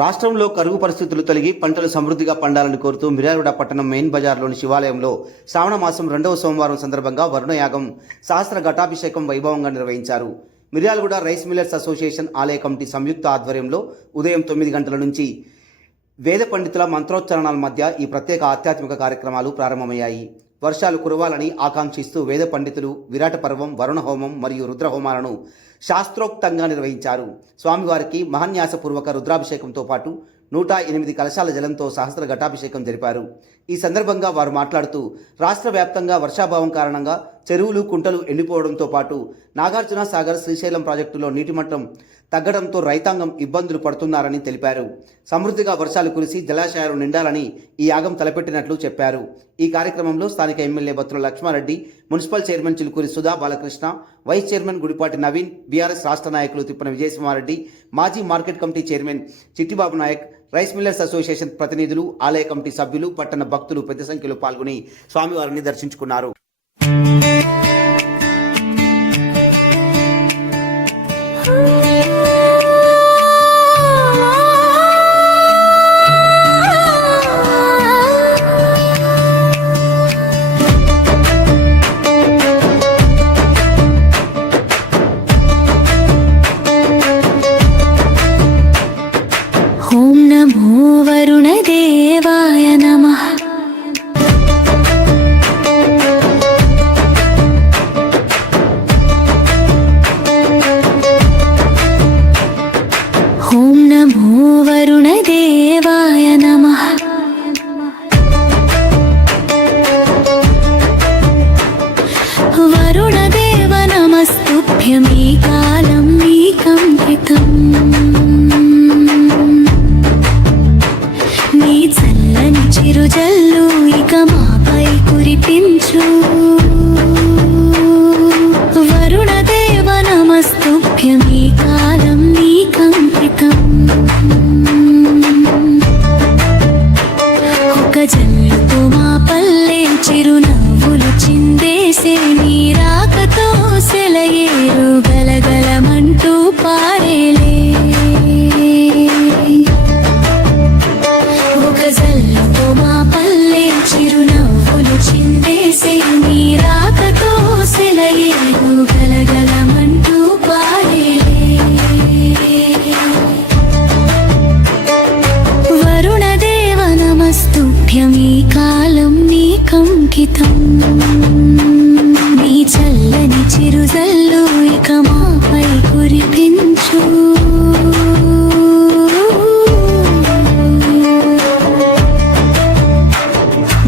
రాష్ట్రంలో కరువు పరిస్థితులు తొలగి పంటలు సమృద్ధిగా పండాలని కోరుతూ మిర్యాలగూడ పట్టణం మెయిన్ బజార్లోని శివాలయంలో శ్రావణ మాసం 2వ సోమవారం సందర్భంగా వరుణయాగం సహస్ర ఘటాభిషేకం వైభవంగా నిర్వహించారు. మిర్యాలగూడ రైస్ మిల్లర్స్ అసోసియేషన్ ఆలయ కమిటీ సంయుక్త ఆధ్వర్యంలో ఉదయం 9 గంటల నుంచి వేద పండితుల మంత్రోచ్చరణల మధ్య ఈ ప్రత్యేక ఆధ్యాత్మిక కార్యక్రమాలు ప్రారంభమయ్యాయి. వర్షాలు కురవాలని ఆకాంక్షిస్తూ వేద పండితులు విరాట పర్వం, వరుణ హోమం మరియు రుద్ర హోమాలను శాస్త్రోక్తంగా నిర్వహించారు. స్వామివారికి మహాన్యాసపూర్వక రుద్రాభిషేకంతో పాటు 108 కలశాల జలంతో సహస్ర ఘటాభిషేకం జరిపారు. ఈ సందర్భంగా వారు మాట్లాడుతూ రాష్ట్ర వ్యాప్తంగా వర్షాభావం కారణంగా చెరువులు, కుంటలు ఎండిపోవడంతో పాటు నాగార్జున సాగర్, శ్రీశైలం ప్రాజెక్టులో నీటిమట్టం తగ్గడంతో రైతాంగం ఇబ్బందులు పడుతున్నారని తెలిపారు. సమృద్ధిగా వర్షాలు కురిసి జలాశయాలు నిండాలని ఈ యాగం తలపెట్టినట్లు చెప్పారు. ఈ కార్యక్రమంలో స్థానిక MLA Battula Lakshma Reddy, municipal chairman Chilukuri Sudha Balakrishna, vice chairman Gudipati Naveen, BRS రాష్ట్ర నాయకులు తిప్పన విజయసింహారెడ్డి, మాజీ market committee chairman Chittibabu Nayak, rice millers association ప్రతినిధులు, ఆలయ కమిటీ సభ్యులు, పట్టణ భక్తులు పెద్ద సంఖ్యలో పాల్గొని స్వామివారిని దర్శించుకున్నారు. ఓం నమో వరుణదేవాయ నమః. ఓం నమో వరుణదేవాయ నమః. వరుణదేవ నమస్తుభ్యం, ఈ కాలం నీకం హితం. నీ చల్లని చిరుజల్లు ఇక మాపై కురిపించు. వరుణదేవ నమస్తుభ్యం, ఈ కాలం నీకంకితం. ఒక జల్లుతో మా పల్లె చిరునవ్వులు చిందేసే, నీ రాకతో సెలయేరు గలగలమంటూ పారేలే. జల్లుతో మా పల్లె చిరునవ్వులు చిందేసే, నీ రాకతో సెలయేరు గలగలమంటూ పారేలే. వరుణదేవ నమస్తుభ్యం, ఈ కాలం నీకంకితం. నీ చల్లని చిరుజల్లు ఇక మాపై కురిపించు.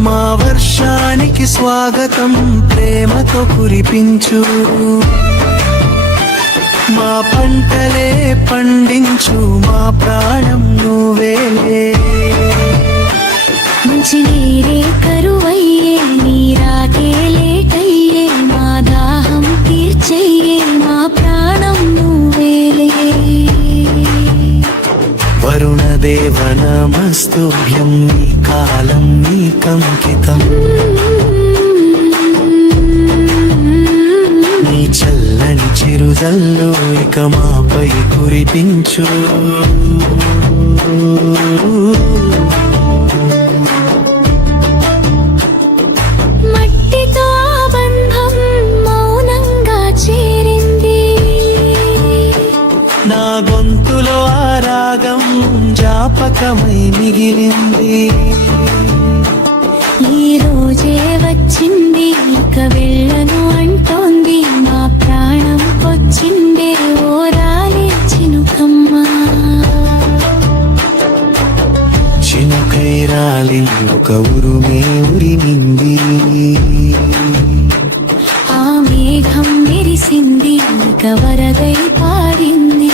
మా వర్షానికి స్వాగతం ప్రేమతో కురిపించు. మా పంటలే పండించు, మా ప్రాణం నువ్వేలే. మంచి నీరే కరువయ్యే, నీరాకే లేటయ్యే, మా దాహం తీర్చయ్యే, మా ప్రాణం నువ్వేలే. వరుణదేవ నమస్తుభ్యం, ఈ కాలం నీకంకితం. నీ చల్లని చిరుజల్లు ఇక మాపై కురిపించు. మట్టితో బంధం మౌనంగా చేరింది, నా గొంతులో ఆ రాగం జాపకమై మిగిలింది. ఈ రోజే వచ్చింది ఇక వెళ్ళను అంటోంది, మా ప్రాణం వచ్చిందే ఓ రాలే చినుకమ్మ. చినుకై రాలి ఒక ఉరుమే ఉరిమింది, ఆ మేఘం మెరిసింది ఇక వరదై పారింది.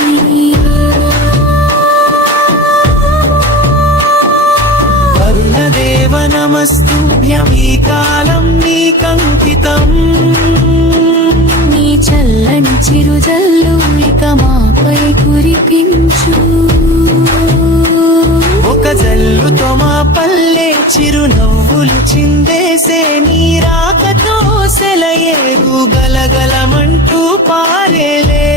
వరుణదేవ నమస్తుభ్యం, ఈ కాలం నీకంకితం. నీ చల్లని చిరుజల్లు ఇక మాపై కురిపించు. ఒక జల్లుతో మా పల్లె చిరునవ్వులు చిందేసే, నీ రాకతో సెలయేరు గలగలమంటూ పారేలే.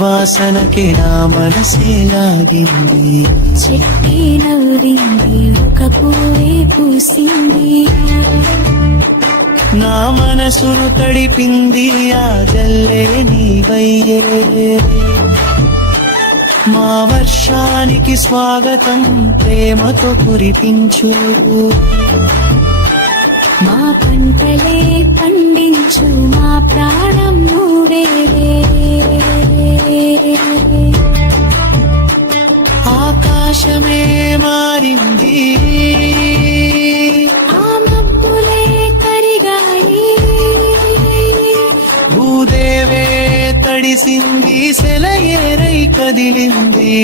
వాసనకి నా మనసే లాగింది. చెట్టి నవ్వింది ఒక పూవే పూసింది నా మనసును తడిపింది ఆ జల్లే నీవయ్యే. మా వర్షానికి స్వాగతం ప్రేమతో కురిపించు. మా పంటలే పండించు మా ప్రాణం నువ్వేలే. ఆకాశమే మారింది ఆ మబ్బులే కరిగాయి భూదేవే తడిసింది సెలయేరై కదిలింది.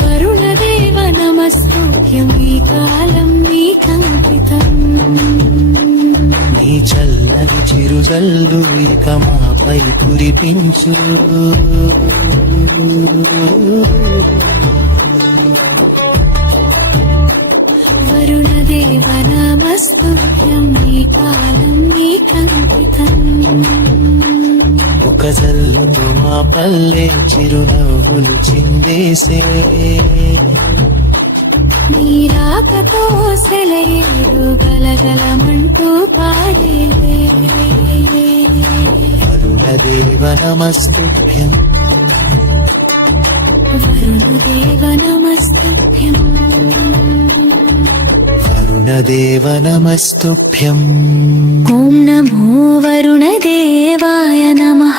వరుణదేవ నమస్తుభ్యం ఈ కాలం నీకంకితం. నీ చల్లని చిరుజల్లు ఇక మాపై కురిపించు. వరుణదేవ నమస్తుభ్యం ఈ కాలం నీకంకితం. ఒక జల్లుతో మా పల్లె చిరునవ్వులు చిందేసే. నీ రాకతో సెలయేరు గలగలమంటూ పాడేలే. వరుణదేవ నమస్తుభ్యం. వరుణదేవ నమస్తుభ్యం. వరుణదేవ నమస్తుభ్యం. ఓం నమో వరుణదేవాయ నమః.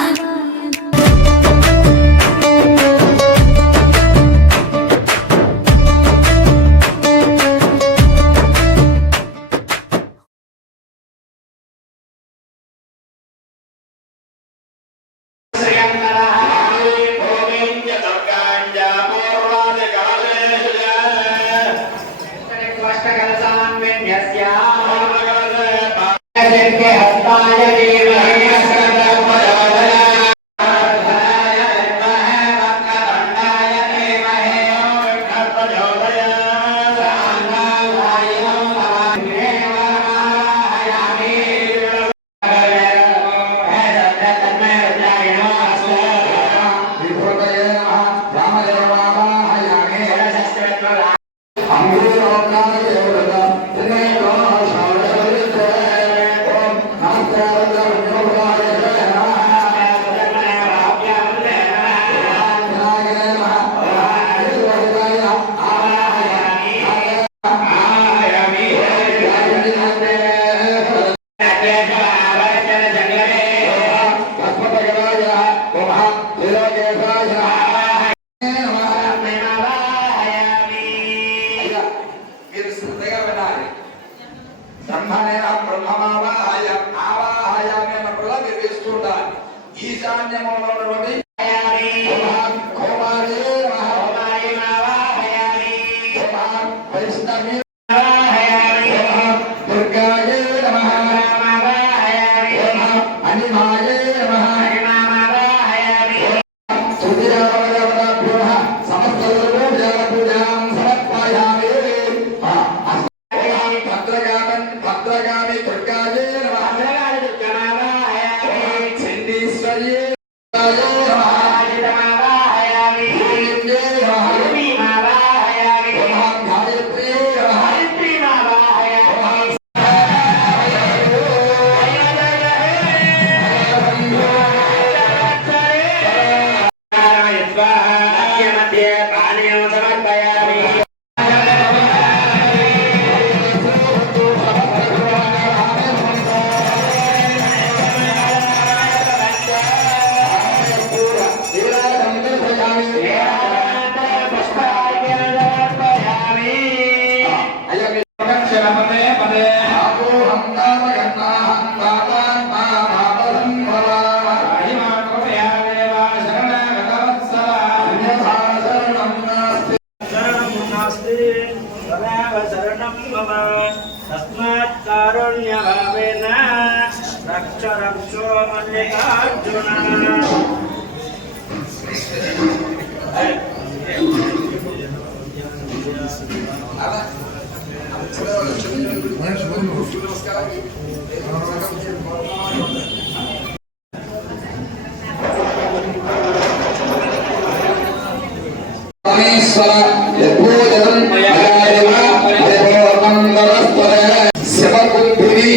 పరమేశ్వర యద్భోజనం మయాదేవ పరిపూర్ణం వరస్పదే శివబుద్ధిని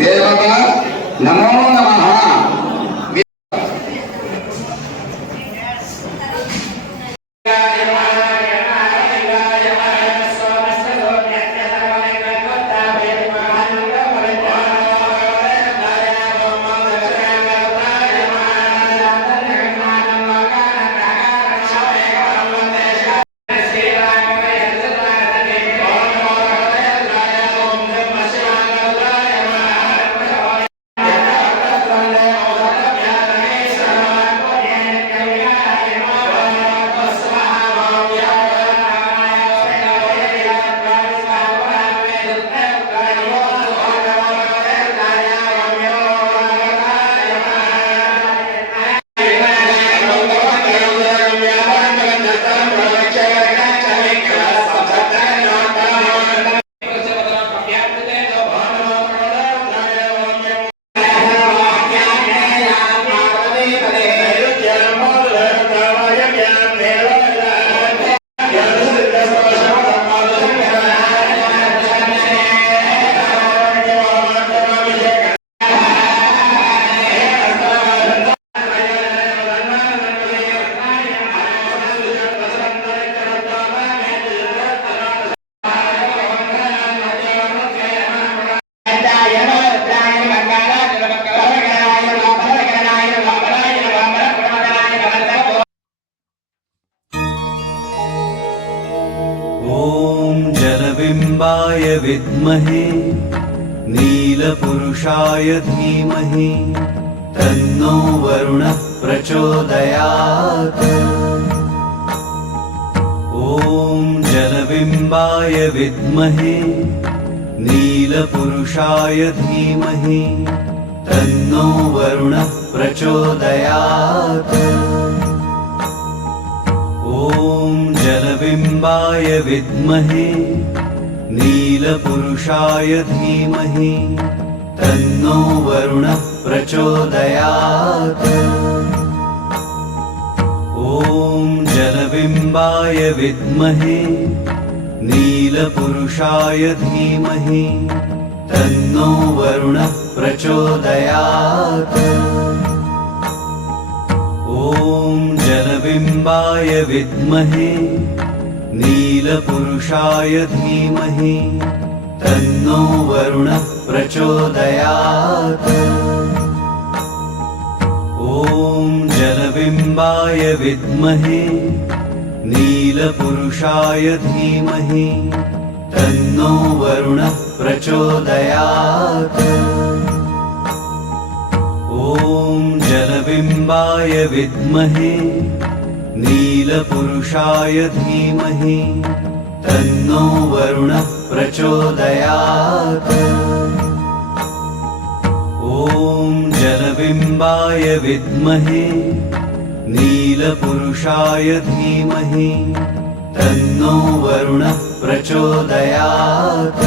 దేవత నమో నమః. ॐ जलबिम्बाय विद्महे नीलपुरुषाय धीमहि तन्नो वरुणः प्रचोदयात्। ॐ जलबिम्बाय विद्महे नीलपुरुषाय धीमहि तन्नो वरुणः प्रचोदयात्। ॐ जलबिम्बाय विद्महे नीलपुरुषाय धीमहि तन्नो वरुणः प्रचोदयात्। ॐ जलबिम्बाय विद्महे नीलपुरुषाय धीमहि तन्नो वरुणः प्रचोदयात्। ॐ जलबिम्बाय विद्महे नीलपुरुषाय धीमहि तन्नो वरुणः प्रचोदयात्। ॐ जलबिम्बाय विद्महे नीलपुरुषाय धीमहि तन्नो वरुणः प्रचोदयात्। ॐ जलबिम्बाय विद्महे नीलपुरुषाय धीमहि तन्नो वरुणः प्रचोदयात्। ॐ जलबिम्बाय विद्महे नीलपुरुषाय धीमहि तन्नो वरुणः प्रचोदयात्।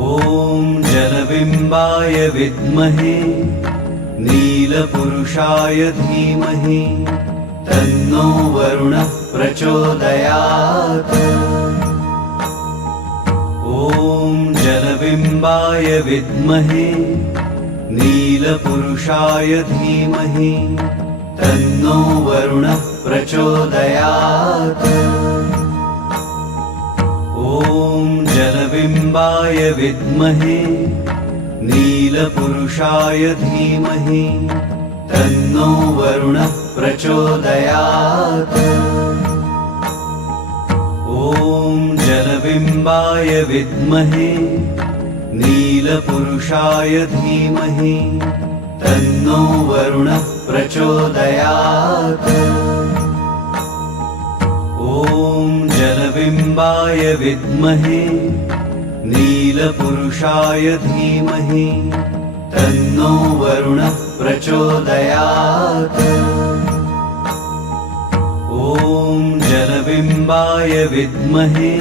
ॐ जलबिम्बाय विद्महे नीलपुरुषाय धीमहि तन्नो वरुणः प्रचोदयात्। ॐ जलबिम्बाय विद्महे नीलपुरुषाय धीमहि तन्नो वरुणः प्रचोदयात्। ॐ जलबिम्बाय विद्महे नीलपुरुषाय धीमहि तन्नो वरुणः प्रचोदयात्। ॐ जलबिम्बाय विद्महे नीलपुरुषाय धीमहि तन्नो वरुणः प्रचोदयात्। ॐ जलबिम्बाय विद्महे नीलपुरुषाय धीमहि तन्नो वरुणः प्रचोदयात्। ॐ जलबिम्बाय विद्महे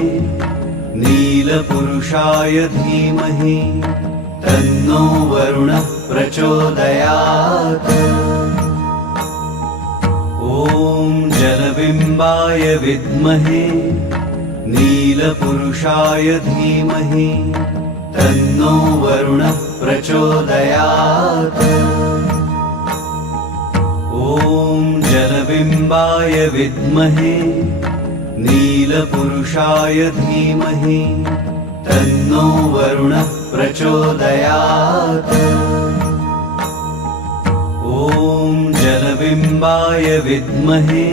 नीलपुरुषाय धीमहि तन्नो वरुणः प्रचोदयात्। ॐ जलबिम्बाय विद्महे नीलपुरुषाय धीमहि तन्नो वरुणः प्रचोदयात्। ॐ जलबिम्बाय विद्महे नीलपुरुषाय धीमहि तन्नो वरुणः प्रचोदयात्। ॐ जलबिम्बाय विद्महे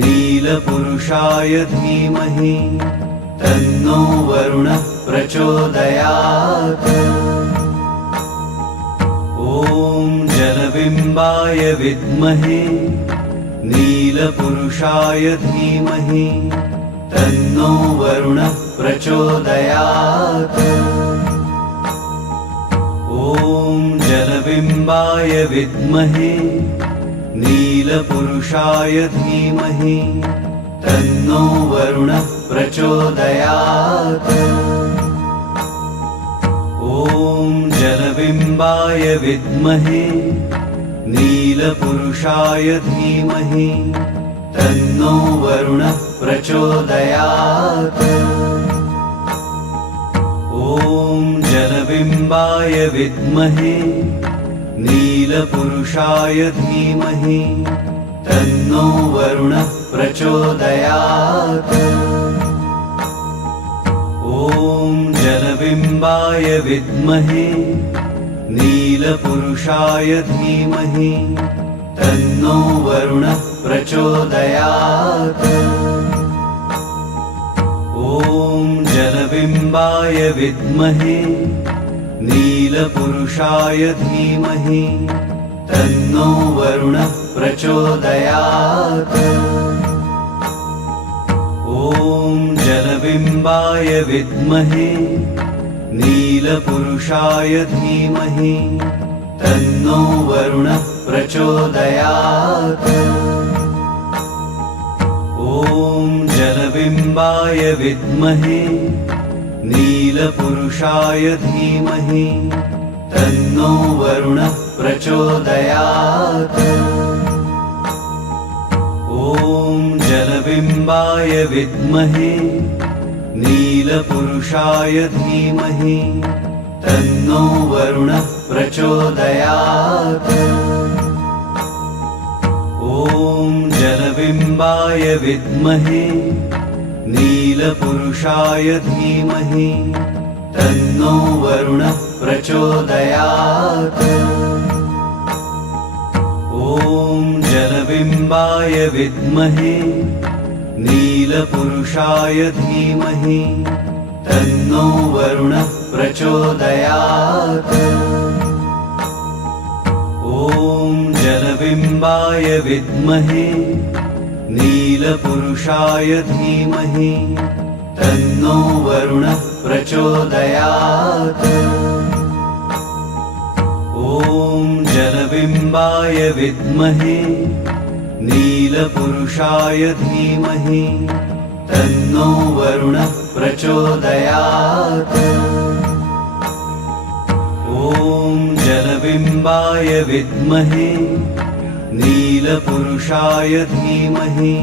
नीलपुरुषाय धीमहि तन्नो वरुणः प्रचोदयात्। ॐ जलबिम्बाय विद्महे नीलपुरुषाय धीमहि तन्नो वरुणः प्रचोदयात्। ॐ जलबिम्बाय विद्महे नीलपुरुषाय धीमहि तन्नो वरुणः प्रचोदयात्। ॐ जलबिम्बाय विद्महे नीलपुरुषाय धीमहि तन्नो वरुणः प्रचोदयात्। ॐ जलबिम्बाय विद्महे नीलपुरुषाय धीमहि तन्नो वरुणः प्रचोदयात्। ॐ जलबिम्बाय विद्महे नीलपुरुषाय धीमहि तन्नो वरुणः प्रचोदयात्। ॐ जलबिम्बाय विद्महे नीलपुरुषाय धीमहि तन्नो वरुणः प्रचोदयात्। ॐ जलबिम्बाय विद्महे नीलपुरुषाय धीमहि तन्नो वरुणः प्रचोदयात्। ॐ जलबिम्बाय विद्महे नीलपुरुषाय धीमहि तन्नो वरुणः प्रचोदयात्। ॐ जलबिम्बाय विद्महे नीलपुरुषाय धीमहि तन्नो वरुणः प्रचोदयात्। ॐ जलबिम्बाय विद्महे नीलपुरुषाय धीमहि तन्नो वरुणः प्रचोदयात्। ॐ जलबिम्बाय विद्महे नीलपुरुषाय धीमहि तन्नो वरुणः प्रचोदयात्। ॐ जलबिम्बाय विद्महे नीलपुरुषाय धीमहि तन्नो वरुणः प्रचोदयात्। ॐ जलबिम्बाय विद्महे नीलपुरुषाय धीमहि तन्नो वरुणः प्रचोदयात्। ॐ जलबिम्बाय विद्महे नीलपुरुषाय धीमहि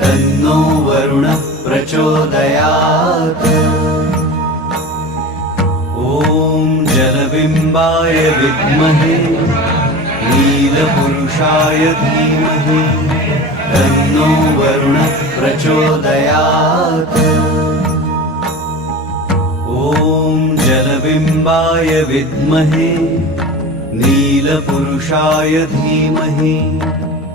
तन्नो वरुणः प्रचोदयात्। ॐ जलबिम्बाय विद्महे नीलपुरुषाय धीमहि तन्नो वरुणः प्रचोदयात्। ॐ जलबिम्बाय विद्महे नीलपुरुषाय धीमहि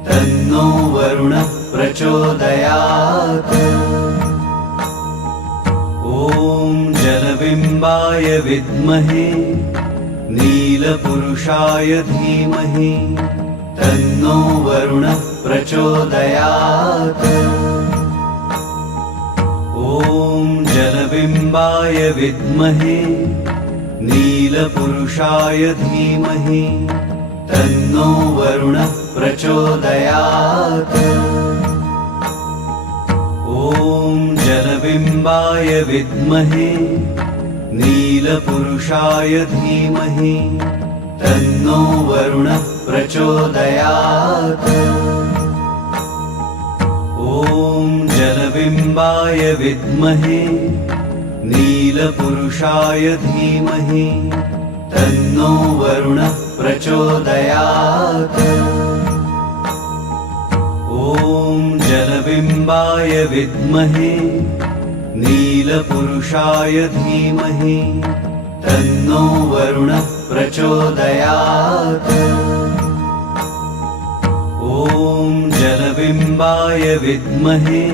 तन्नो वरुणः प्रचोदयात्। ॐ जलबिम्बाय विद्महे नीलपुरुषाय धीमहि तन्नो वरुणः प्रचोदयात्। ॐ जलबिम्बाय विद्महे नीलपुरुषाय धीमहि तन्नो वरुणः प्रचोदयात्। ॐ जलबिम्बाय विद्महे नीलपुरुषाय धीमहि तन्नो वरुणः प्रचोदयात्। जलबिम्बाय विद्महे नीलपुरुषाय धीमहि तन्नो वरुणः प्रचोदयात्। ॐ जलबिम्बाय विद्महे नीलपुरुषाय धीमहि तन्नो वरुणः प्रचोदयात्। ॐ जलबिम्बाय विद्महे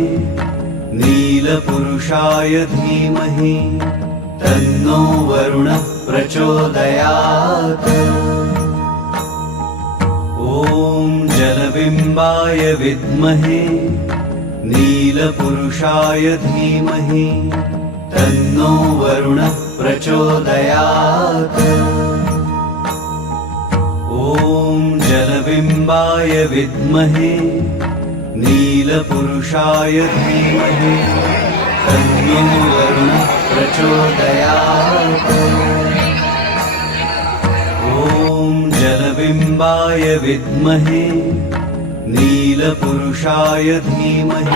नीलपुरुषाय धीमहि तन्नो वरुणः प्रचोदयात्। ॐ जलबिम्बाय विद्महे नीलपुरुषाय धीमहि तन्नो वरुणः प्रचोदयात्। ॐ जलबिम्बाय विद्महे नीलपुरुषाय धीमहि तन्नो वरुणः प्रचोदयात्। ॐ जलबिम्बाय विद्महे नीलपुरुषाय धीमहि।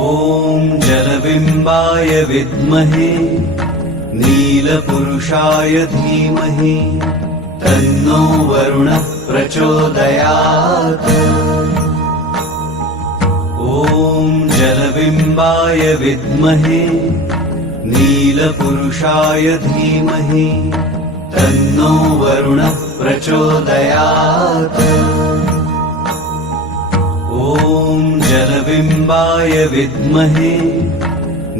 ॐ जलबिम्बाय विद्महे नीलपुरुषाय धीमहि तन्नो वरुणः प्रचोदयात् ॐ जलबिम्बाय विद्महे नीलपुरुषाय धीमहि तन्नो वरुणः प्रचोदयात् ॐ जलबिम्बाय विद्महे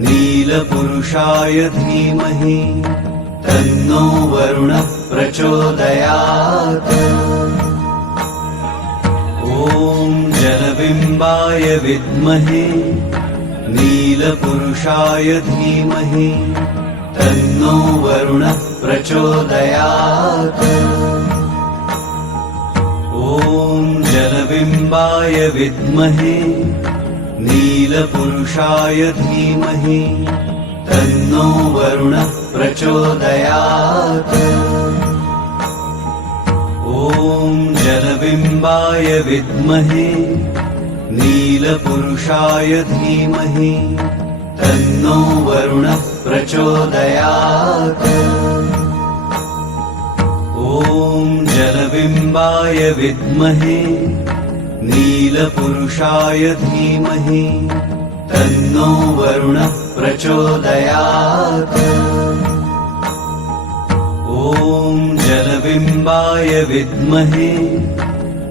नीलपुरुषाय धीमहि तन्नो वरुणः प्रचोदयात् ॐ जलबिम्बाय विद्महे नीलपुरुषाय धीमहि तन्नो वरुणः प्रचोदयात् ॐ जलबिम्बाय विद्महे नीलपुरुषाय धीमहि तन्नो वरुणः प्रचोदयात् ॐ जलबिम्बाय विद्महे नीलपुरुषाय धीमहि तन्नो वरुणः प्रचोदयात् ॐ जलबिम्बाय विद्महे नीलपुरुषाय धीमहि तन्नो वरुणः प्रचोदयात् ॐ जलबिम्बाय विद्महे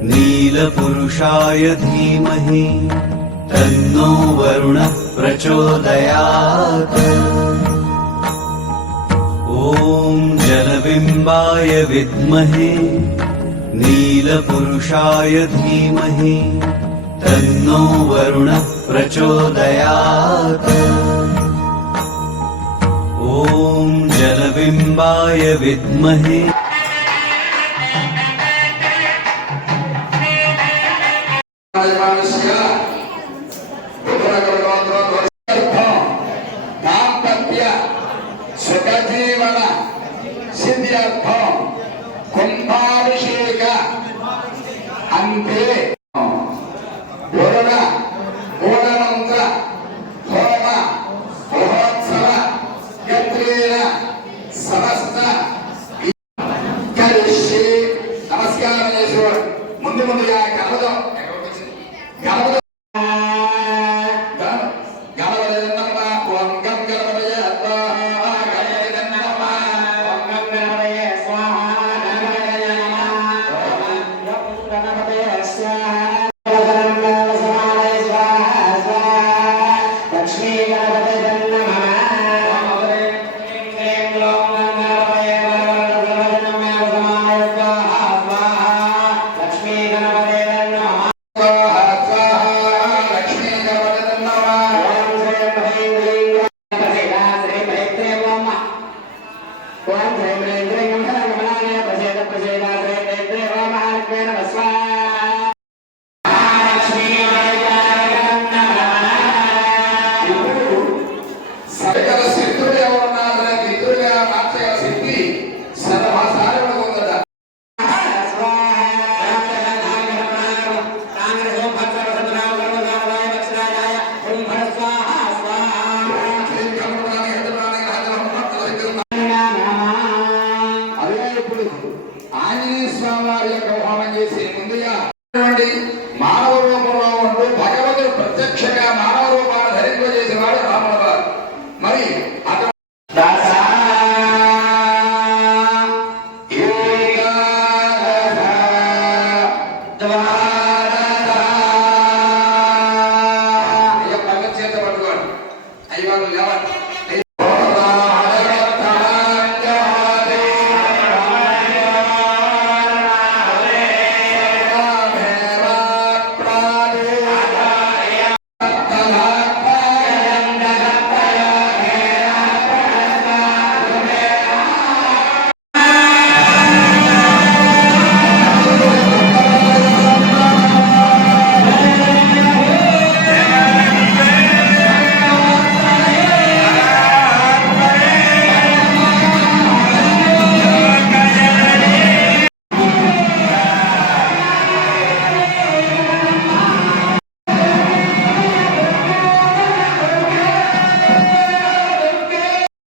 नीलपुरुषाय धीमहि तन्नो वरुणः प्रचोदयात् ॐ जलबिम्बाय विद्महे नीलपुरुषाय धीमहि तन्नो वरुणः प्रचोदयात् ॐ जलबिम्बाय विद्महे दाम्पत्य सुखजीवन सिद्ध्यर्थं कुम्भाभिषेक अन्ते वरुण मूलमन्त्र होम महोत्सव यत्रेण समस्त करिष्ये नमस्कारं చేసేవాడు ముందుగా గణపతి మానవ రూపంలో ఉంటూ భగవంతుడు ప్రత్యక్షంగా మానవ రూపాన్ని ధరింపజేసేవాడు రాముల వారు. మరి చేత పట్టుకోండి అయ్యో లేవండి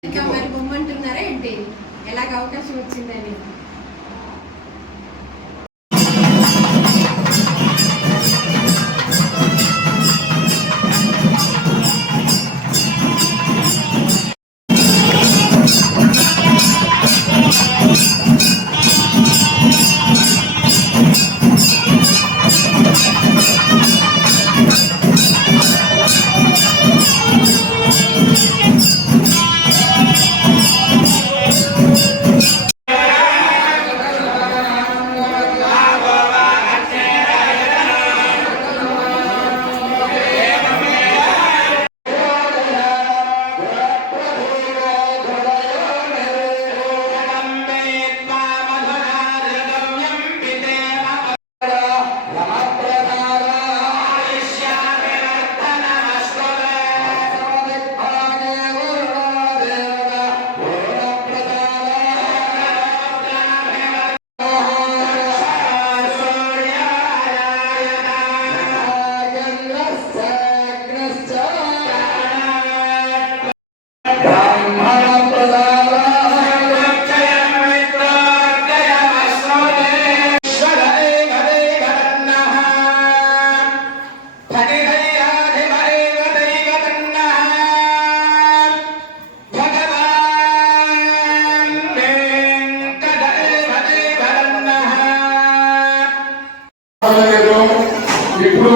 ఇంకా మరి బొమ్మంటున్నారా ఏంటి ఎలాగ అవకాశం వచ్చిందని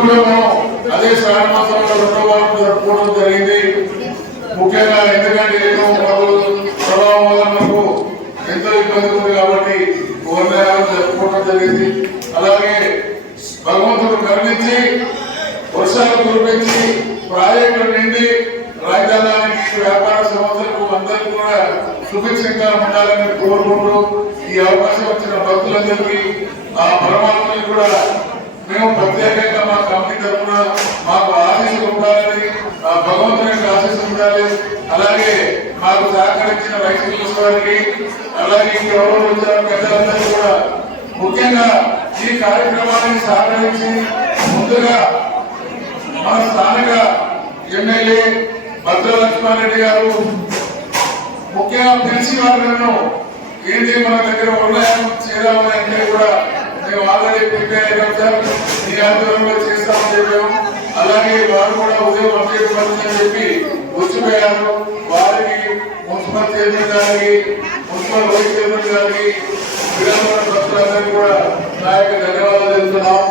కూడా మనం అదే శ్రావణ మాసంలో 2వ వారం జరుపుకోవడం జరిగింది. ముఖ్యంగా ఎందుకంటే ఏదో ప్రభావం వల్ల మనకు ఎంతో ఇబ్బంది ఉంది కాబట్టి వర్ణయాగం జరుపుకోవడం జరిగింది. అలాగే భగవంతుడు కరుణించి వర్షాలు కురిపించి ప్రాజెక్టులు నిండి రాజధానికి వ్యాపార సంస్థలకు అందరికీ కూడా సుభిక్షంగా ఉండాలని కోరుకుంటూ ఈ అవకాశం వచ్చిన భక్తులందరికీ ఆ పరమాత్మని కూడా మేము ప్రత్యేకంగా మా కమిటీ తరఫున మాకు ఆశీస్సులు ఉండాలని, ఆ భగవంతునికి ఆశీస్సులు ఉండాలి. అలాగే మాకు సహకరించిన వైద్యుల వారికి, అలాగే ఎవరో వచ్చిన పెద్దలందరికీ కూడా ముఖ్యంగా ఈ కార్యక్రమాన్ని సహకరించి ముందుగా మన స్థానిక ఎమ్మెల్యే భద్ర లక్ష్మారెడ్డి గారు ముఖ్యంగా పిలిచి వాళ్ళను ఏంటి మన దగ్గర ఉన్నాయని చేరాలని కూడా మేము ఆల్రెడీ ప్రిపేర్ అయ్యాం సార్, ఈ ఆధ్వర్యంలో చేస్తామని చెప్పాము. అలాగే వారు కూడా ఉదయం అభ్యర్థి చెప్పి వచ్చిపోయారు. వారికి మున్సిపల్ చైర్మన్ గారికి, మున్సిపల్ వైస్ చైర్మన్ గారికి, విరామణ భక్తులందరికీ కూడా నా యొక్క ధన్యవాదాలు తెలుపుతున్నాం.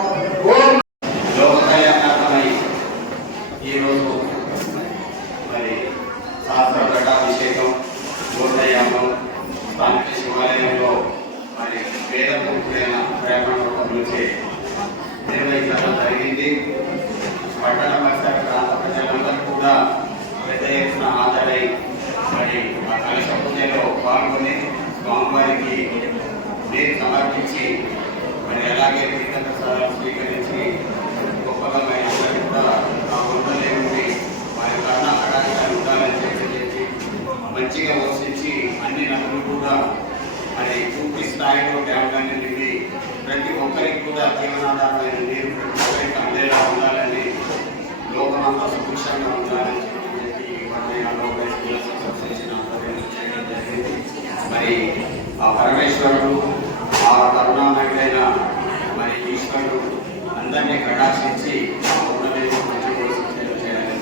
ఈరోజు మరి శాస్త్ర ఘటాభిషేకం గోర్ధయామం స్థానిక శివాలయంలో మరి వేద పూర్తయిన బ్రాహ్మణులచే నిర్వహించడం జరిగింది. పట్టణ పరిసర ప్రాంత ప్రజలందరూ కూడా పెద్ద ఎత్తున హాజరై మరి ఆ కలశ పూజలో పాల్గొని స్వామివారికి నీరు సమర్పించి మరి అలాగే తీర్థ ప్రసాదాలు స్వీకరించి గొప్పగా అందరికీ కూడా ఆ ఉండలేని వారి కన్నా కడాక్షాలు ఉండాలని చెప్పి మంచిగా వర్షించి అన్ని నదులు కూడా మరి పూర్తి స్థాయిలో డ్యామ్లన్నీ నిండి ప్రతి ఒక్కరికి కూడా జీవనాధారమైన నీరు ప్రతి ఒక్కరికి అందేలా ఉండాలని, లోకమంతా సుభిక్షంగా ఉండాలని చెప్పి చేయడం జరిగింది. మరి ఆ పరమేశ్వరుడు, ఆ కరుణామయుడైన మరి ఈశ్వరుడు అందరినీ కటాక్షించి ఆ ఉన్నదేవి మంచి కోసం చేయాలని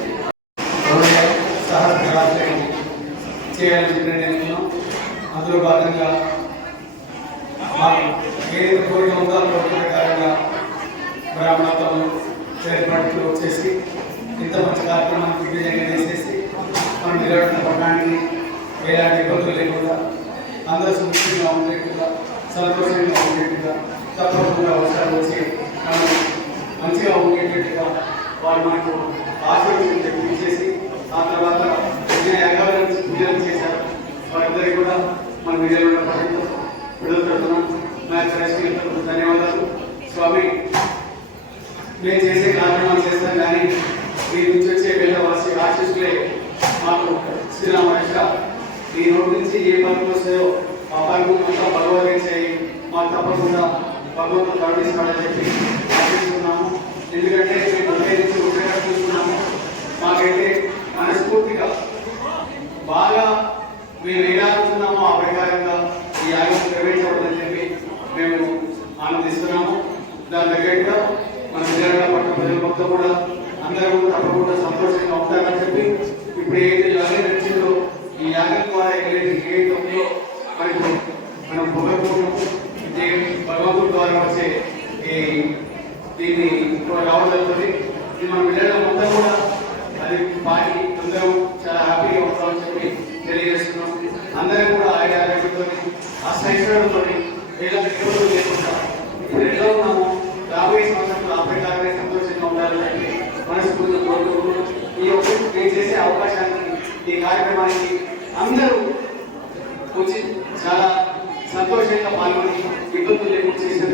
చేయాలని నిర్ణయించాం. అందులో భాగంగా మాకు ఏదైతే కోరిక ఉందో కోరిక ప్రకారంగా బ్రాహ్మణత్వం ఏర్పాట్లు వచ్చేసి ఇంత మంచి కార్యక్రమాన్ని దిగ్విజయంగా చేసేసి మనం నిలబడిన పట్టణానికి ఎలాంటి ఇబ్బందులు లేకుండా అందరూ సుఖంగా ఉండేట్టుగా, సంతోషంగా ఉండేట్టుగా, తప్పకుండా అవసరాలు వచ్చి మనం మంచిగా ఉండేటట్టుగా వారు మనకు ఆశీర్వదించి తెప్పించేసి ఆ తర్వాత పూజలు చేశారు. వారందరికీ కూడా మన విజయవాడ విడుదలవుతున్నాం. నా శ్రేష్ఠ ధన్యవాదాలు. స్వామి, నేను చేసే కార్యక్రమాలు చేస్తాను కానీ మీ నుంచి వచ్చే వెళ్ళవాసి ఆశిస్తులే మాకు శ్రీరామకృష్ణ ఈ నోటి నుంచి ఏ పనులు వస్తాయో ఆ పనులు అంతా భగవద్గీత మాకు తప్పకుండా భగవంతుడు కరుణిస్తాడని చెప్పి ఆశిస్తున్నాము. ఎందుకంటే మేము ఒకే నుంచి ఒకేగా చూస్తున్నాము. మాకైతే మనస్ఫూర్తిగా బాగా మేము ఎలా అనుకున్నామో ఆ ప్రకారంగా ఈ యాగం ప్రవేశపడదని చెప్పి మేము ఆనందిస్తున్నాము. దాని దగ్గరగా మన విజయవాడ పట్టణ ప్రజల మొత్తం కూడా అందరూ తప్పకుండా సంతోషంగా ఉంటారని చెప్పి ఇప్పుడు ఏదైతే యాగం నడిచిందో ఈ యాగం ద్వారా ఏదైతే ఉందో మరి మనం భోగపూర్ణం భగవంతుడి ద్వారా వచ్చే దీన్ని రావడం జరుగుతుంది. ఇది మన విజయవాడ మొత్తం కూడా అది పాటి అందరూ చాలా హ్యాపీగా ఉంటామని చెప్పి తెలియజేస్తున్నాం. అందరూ కూడా ఆయన ఆరోగ్యంతో ఆశ్రయించడంతో ఎలాంటి ఇబ్బందులు లేకుండా ఇప్పుడు ఎలా ఉన్నామో రాబోయే సంవత్సరంలో ఆ ప్రకారమే సంతోషంగా ఉండాలని మనస్ఫూర్తిగా కోరుకుంటూ నేను చేసే అవకాశాన్ని ఈ కార్యక్రమానికి అందరూ వచ్చి చాలా సంతోషంగా పాల్గొని ఇబ్బందులు లేకుండా చేసిన